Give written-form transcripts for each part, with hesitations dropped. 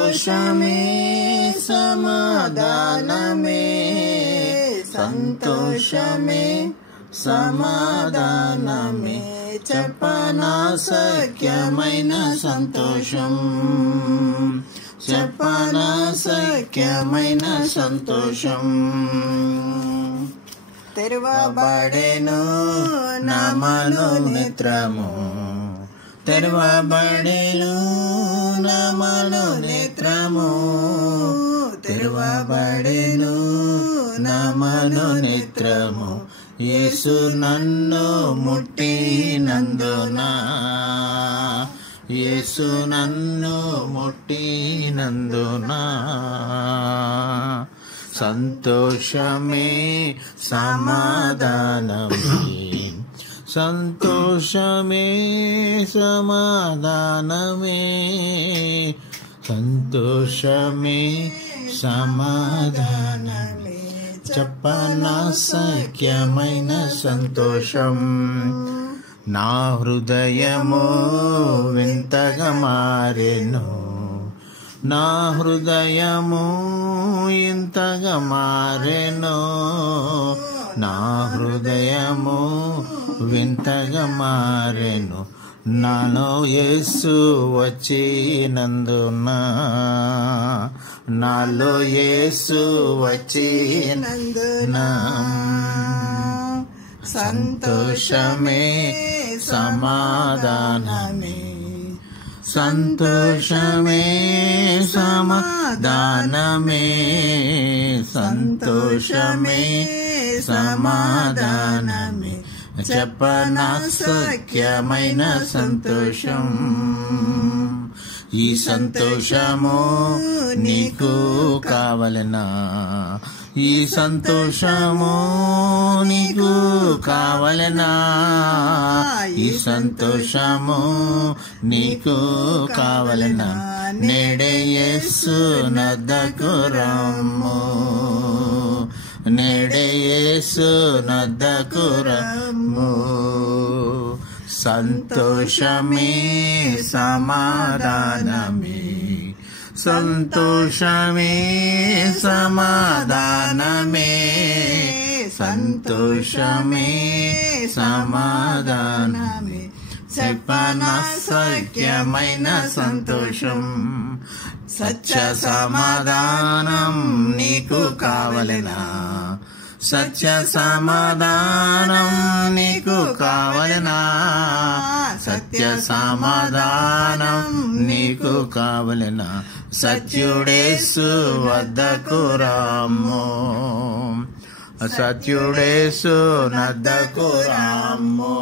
సంతోషమే సమాధానమే, సంతోషమే సమాధానమే, చెప్పనా సఖ్యమైన సంతోషం, చెప్పనా సఖ్యమైన సంతోషం. తెరవబడెను నా మనోనేత్రము, తెరవబడెను నా మనోనేత్రము, తెరవబడెను నా మనోనేత్రము, యేసు నన్ను ముట్టినందున, యేసు నన్ను ముట్టినందున, సంతోషమే సమాధానమే, సంతోషమే సమాధానమే, సంతోషమే సమాధానమే, చెప్పనా సఖ్యమైన సంతోషం. నా హృదయము వింతగా మారెను, నా హృదయము ఇంతగా మారెను, నా హృదయము వింతగా మారెను, నాలో యేసు వచ్చినందున, నాలో యేసు వచ్చినందున, సంతోషమే సమాధానమే, సంతోషమే సమాధానమే, సంతోషమే సమాధానమే, చెప్పనా సఖ్యమైన సంతోషం. ఈ సంతోషము నీకు కావలెనా, ఈ సంతోషము నీకు కావలెనా, ఈ సంతోషము నీకు కావలెనా, నేడే యేసు నద్దకు రమ్ము, నేడే యేసు నద్దకు రమ్ము, సంతోషమే సమాధానమే, సంతోషమే సమాధానమే, సంతోషమే సమాధానమే, చెప్పనా సఖ్యమైన సంతోషం. సత్య సమాధానం నీకు కావలెనా, సత్య సమాధానం నీకు కావలెనా, సత్య సమాధానం నీకు కావలెనా, సత్యుడేసు వద్దకు రాము, సత్యుడేసు నద్దకు రాము,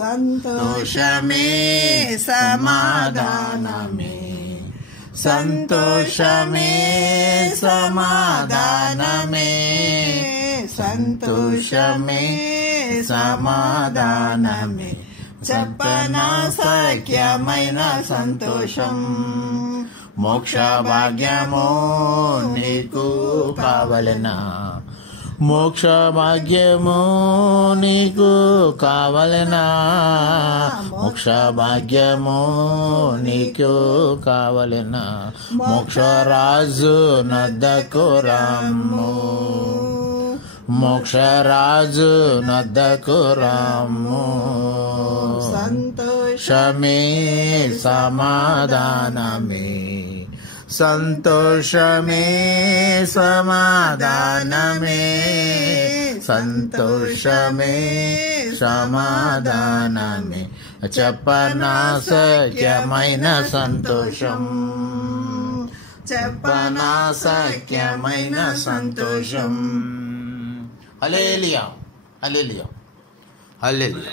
సంతోషమే సమాధానమే, సంతోషమే సమాధానమే, సంతోషమే సమాధానమే, చెప్పనా సఖ్యమైన సంతోషం. మోక్ష భాగ్యము నీకు కావలెనా, మోక్ష భాగ్యము నీకు కావలెనా, మోక్ష భాగ్యము నీకు కావలెనా, మోక్షరాజు నద్దకు రమ్ము, మోక్షరాజు నద్దకు రమ్ము, సంతోషమే సమాధానమే, సంతోషమే సమాధానమే, సంతోషమే సమాధానమే, చెప్పనా సఖ్యమైన సంతోషం, చెప్పనా సఖ్యమైన సంతోషం. హల్లెలూయా, హల్లెలూయా, హల్లెలూయా.